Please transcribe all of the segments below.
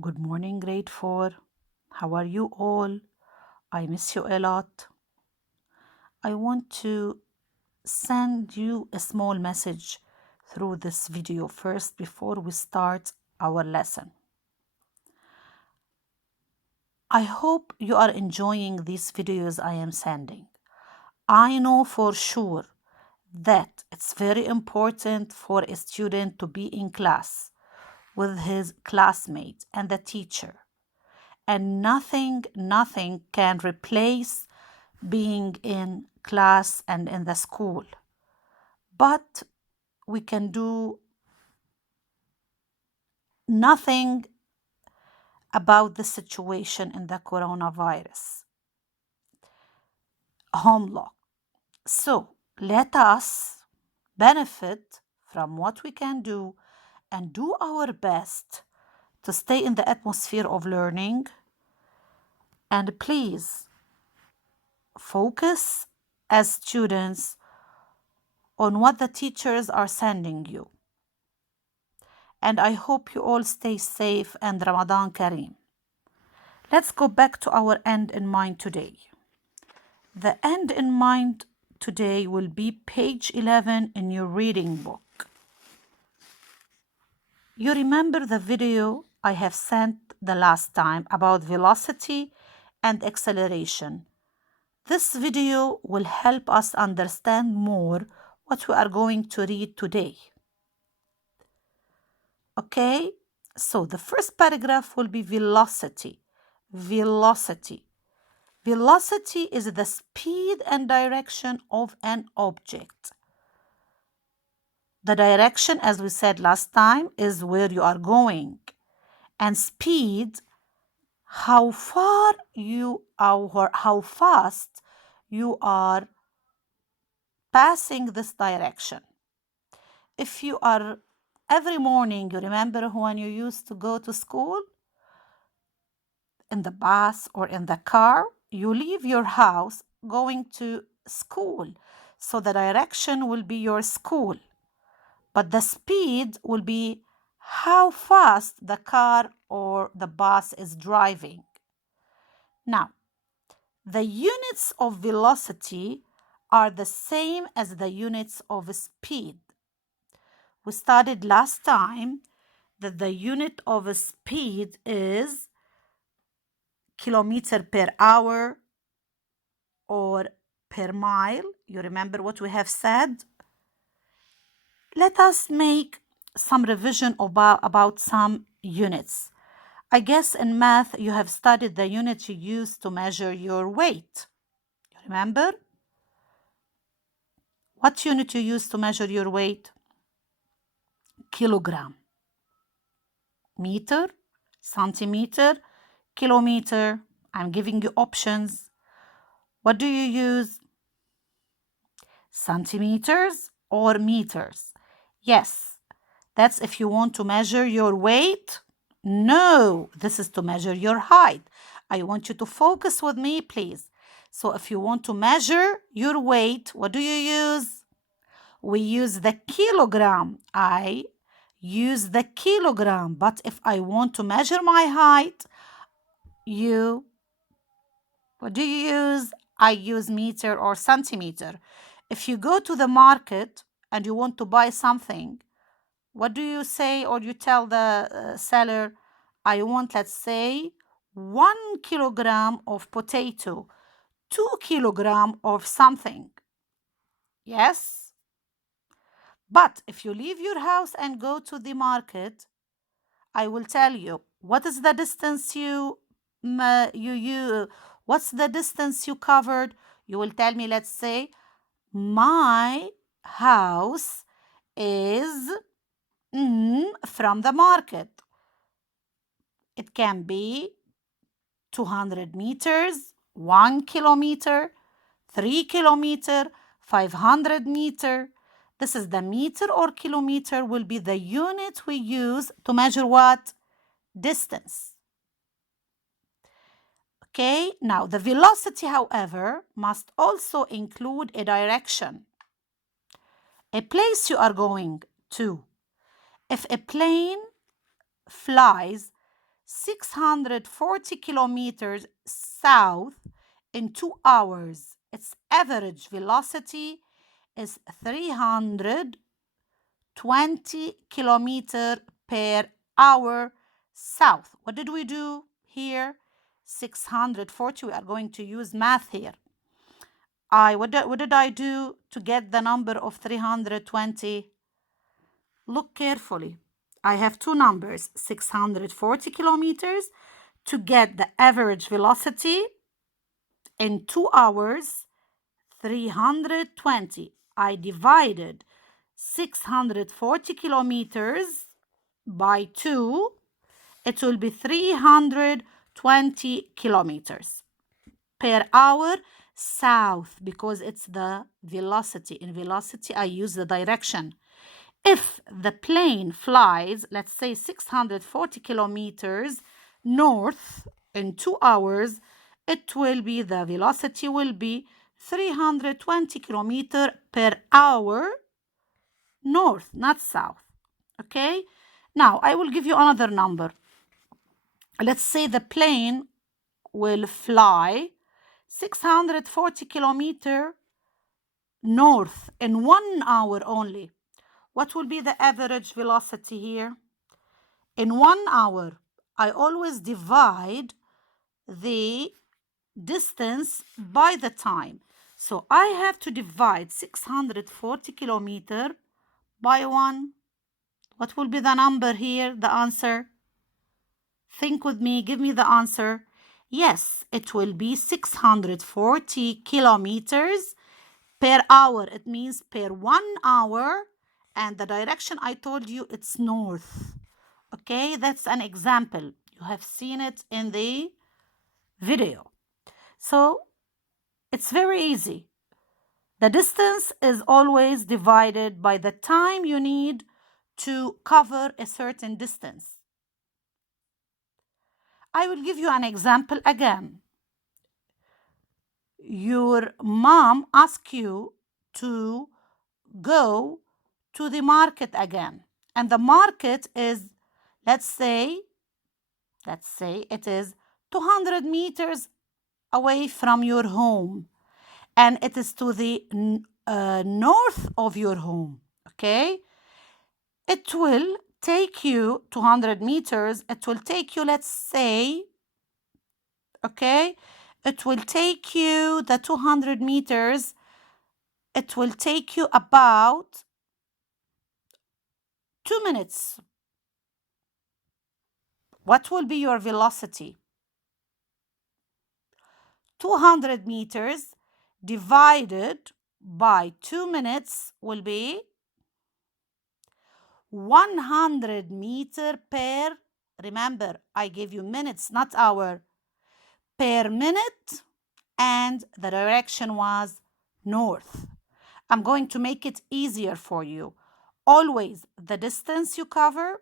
Good morning, grade 4. How are you all? I miss you a lot. I want to send you a small message through this video first before we start our lesson. I hope you are enjoying these videos I am sending. I know for sure that it's very important for a student to be in class with his classmates and the teacher. And nothing can replace being in class and in the school. But we can do nothing about the situation in the coronavirus. Home lock. So let us benefit from what we can do and do our best to stay in the atmosphere of learning. And please focus as students on what the teachers are sending you. And I hope you all stay safe and Ramadan Kareem. Let's go back to our end in mind today. The end in mind today will be page 11 in your reading book. You remember the video I have sent the last time about velocity and acceleration. This video will help us understand more what we are going to read today. Okay, so the first paragraph will be velocity. Velocity. Velocity is the speed and direction of an object. The direction, as we said last time, is where you are going. And speed, how far you are, or how fast you are passing this direction. If you are every morning, you remember when you used to go to school? In the bus or in the car, you leave your house going to school. So the direction will be your school. But the speed will be how fast the car or the bus is driving. Now, the units of velocity are the same as the units of speed. We studied last time that the unit of speed is kilometer per hour or per mile. You remember what we have said? Let us make some revision about some units. I guess in math you have studied the unit you use to measure your weight. You remember? What unit you use to measure your weight? Kilogram. Meter, centimeter, kilometer. I'm giving you options. What do you use? Centimeters or meters? Yes, that's if you want to measure your weight. No, this is to measure your height. I want you to focus with me, please. So if you want to measure your weight, what do you use? We use the kilogram. I use the kilogram. But if I want to measure my height, what do you use? I use meter or centimeter. If you go to the market and you want to buy something, what do you say or you tell the seller? I want, let's say, 1 kilogram of potato, 2 kilogram of something. Yes? But if you leave your house and go to the market, I will tell you what is the distance what's the distance you covered? You will tell me, let's say, my house is from the market. It can be 200 meters, 1 kilometer, 3 kilometer, 500 meter. This is the meter or kilometer will be the unit we use to measure what? Distance. Okay, now the velocity, however, must also include a direction, a place you are going to. If a plane flies 640 kilometers south in 2 hours. Its average velocity is 320 kilometers per hour south. What did we do here? 640. We are going to use math here. What did I do to get the number of 320? Look carefully. I have two numbers, 640 kilometers. To get the average velocity in 2 hours, 320. I divided 640 kilometers by 2. It will be 320 kilometers per hour south, because it's the velocity. In velocity, I use the direction. If the plane flies, let's say 640 kilometers north in 2 hours, it will be, the velocity will be 320 kilometers per hour north, not south. Okay? Now, I will give you another number. Let's say the plane will fly 640 kilometers north in 1 hour only. What will be the average velocity here? In 1 hour, I always divide the distance by the time. So I have to divide 640 kilometers by 1. What will be the number here, the answer? Think with me, give me the answer. Yes, it will be 640 kilometers per hour. It means per 1 hour, and the direction I told you, it's north. Okay, that's an example. You have seen it in the video. So it's very easy. The distance is always divided by the time you need to cover a certain distance. I will give you an example again. Your mom asks you to go to the market again. And the market is, let's say it is 200 meters away from your home. And it is to the north of your home. Okay? It will take you 200 meters. It will take you, let's say, okay? It will take you the 200 meters. It will take you about 2 minutes. What will be your velocity? 200 meters divided by 2 minutes will be 100 meter per, remember, I gave you minutes, not hour, per minute, and the direction was north. I'm going to make it easier for you. Always the distance you cover,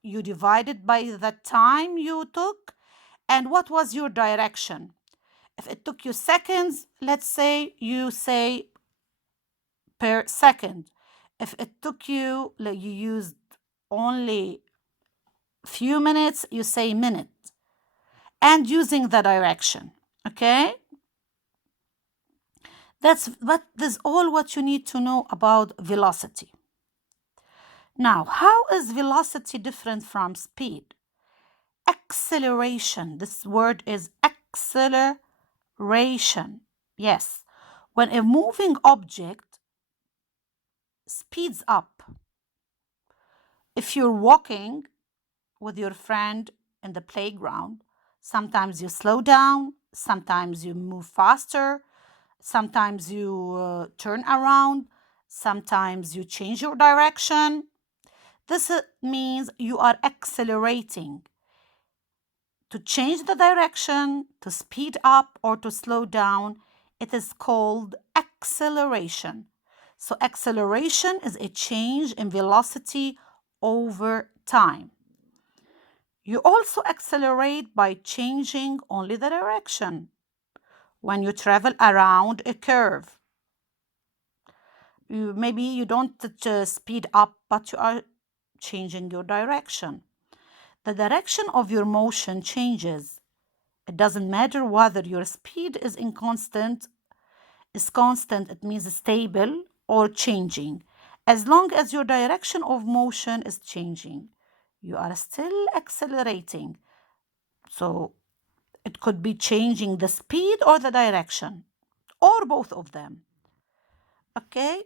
you divide it by the time you took, and what was your direction. If it took you seconds, let's say you say per second. If it took you, like you used only few minutes, you say minute. And using the direction, okay? That's all what you need to know about velocity. Now, how is velocity different from speed? Acceleration. This word is acceleration. Yes. When a moving object speeds up, if you're walking with your friend in the playground, sometimes you slow down, sometimes you move faster, sometimes you turn around, sometimes you change your direction. This means you are accelerating. To change the direction, to speed up, or to slow down, it is called acceleration. So acceleration is a change in velocity over time. You also accelerate by changing only the direction when you travel around a curve. Maybe you don't speed up, but you are changing your direction. the direction of your motion changes. It doesn't matter whether your speed is constant, it means stable or changing. As long as your direction of motion is changing, you are still accelerating. So it could be changing the speed or the direction, or both of them. Okay?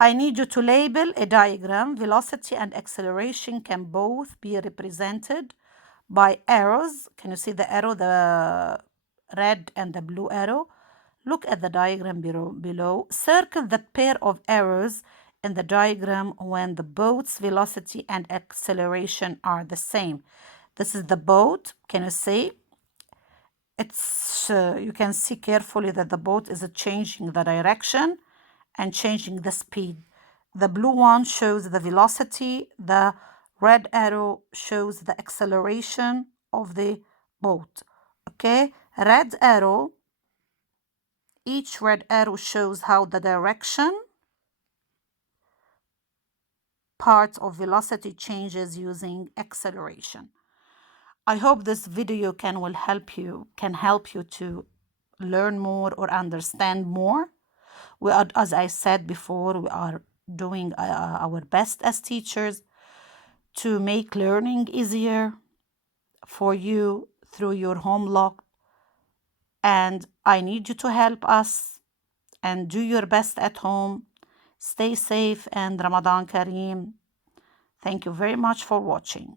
I need you to label a diagram. Velocity and acceleration can both be represented by arrows. Can you see the arrow, the red and the blue arrow? Look at the diagram below. Circle the pair of arrows in the diagram when the boat's velocity and acceleration are the same. This is the boat. Can you see? It's you can see carefully that the boat is changing the direction and changing the speed. The blue one shows the velocity. The red arrow shows the acceleration of the boat. Okay, red arrow. Each red arrow shows how the direction part of velocity changes using acceleration. I hope this video can help you to learn more or understand more. We are, as I said before, we are doing our best as teachers to make learning easier for you through your homework. And I need you to help us and do your best at home. Stay safe and Ramadan Kareem. Thank you very much for watching.